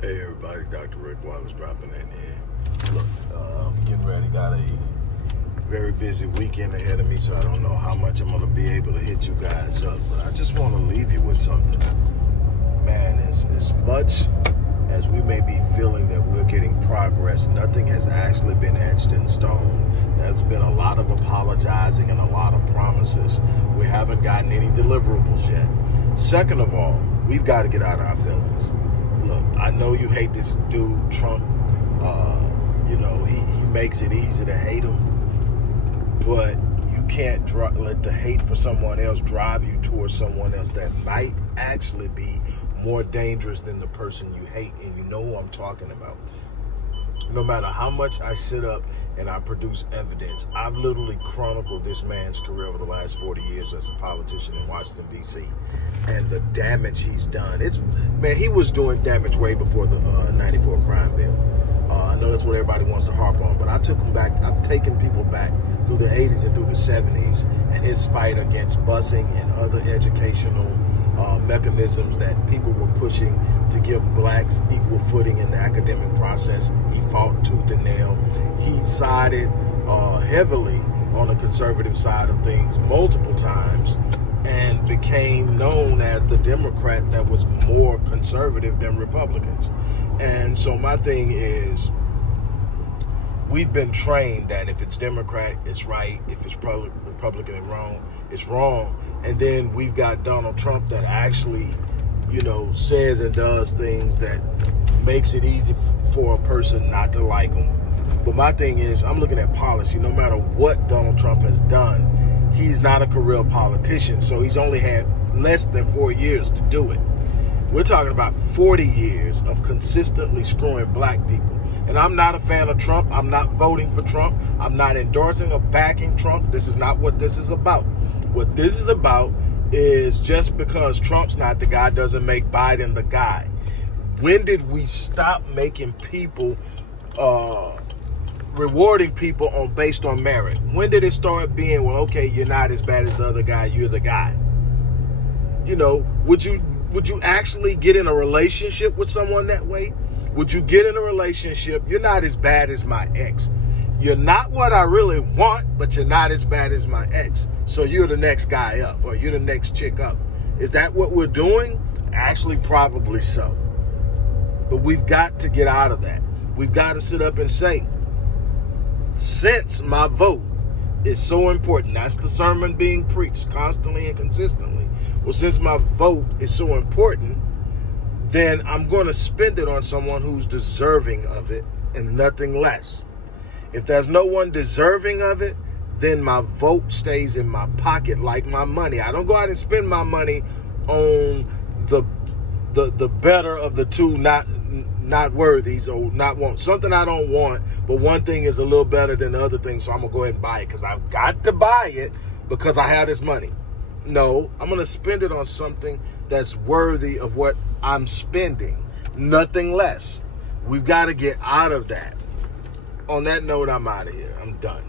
Hey everybody, Dr. Rick Wallace dropping in here. Look, I'm getting ready. Got a very busy weekend ahead of me, so I don't know how much I'm going to be able to hit you guys up. But I just want to leave you with something. Man, as much as we may be feeling that we're getting progress, nothing has actually been etched in stone. There's been a lot of apologizing and a lot of promises. We haven't gotten any deliverables yet. Second of all, we've got to get out of our feelings. Look, I know you hate this dude, Trump. He makes it easy to hate him. But you can't let the hate for someone else drive you towards someone else that might actually be more dangerous than the person you hate. And you know who I'm talking about. No matter how much I sit up and I produce evidence, I've literally chronicled this man's career over the last 40 years as a politician in Washington, D.C. and the damage he's done. He was doing damage way before the 94 crime bill. I know that's what everybody wants to harp on, but I took him back. I've taken people back through the 80s and through the 70s, and his fight against busing and other educational mechanisms that people were pushing to give blacks equal footing in the academic process. He fought tooth and nail. He sided heavily on the conservative side of things multiple times and became known as the Democrat that was more conservative than Republicans. And so my thing is, we've been trained that if it's Democrat, it's right. If it's Republican and wrong, it's wrong. And then we've got Donald Trump that actually, says and does things that makes it easy for a person not to like him. But my thing is, I'm looking at policy. No matter what Donald Trump has done, he's not a career politician. So he's only had less than 4 years to do it. We're talking about 40 years of consistently screwing black people. And I'm not a fan of Trump. I'm not voting for Trump. I'm not endorsing or backing Trump. This is not what this is about. What this is about is just because Trump's not the guy doesn't make Biden the guy. When did we stop making people, rewarding people based on merit? When did it start being, well, okay, you're not as bad as the other guy, you're the guy? Would you actually get in a relationship with someone that way? Would you get in a relationship? You're not as bad as my ex. You're not what I really want, but you're not as bad as my ex. So you're the next guy up, or you're the next chick up. Is that what we're doing? Actually, probably so. But we've got to get out of that. We've got to sit up and say, since my vote is so important, that's the sermon being preached constantly and consistently. Well, since my vote is so important, then I'm going to spend it on someone who's deserving of it and nothing less. If there's no one deserving of it, then my vote stays in my pocket like my money. I don't go out and spend my money on the better of the two not worthies or not want. Something I don't want, but one thing is a little better than the other thing, so I'm going to go ahead and buy it because I've got to buy it because I have this money. No, I'm going to spend it on something that's worthy of what I'm spending. Nothing less. We've got to get out of that. On that note, I'm out of here. I'm done.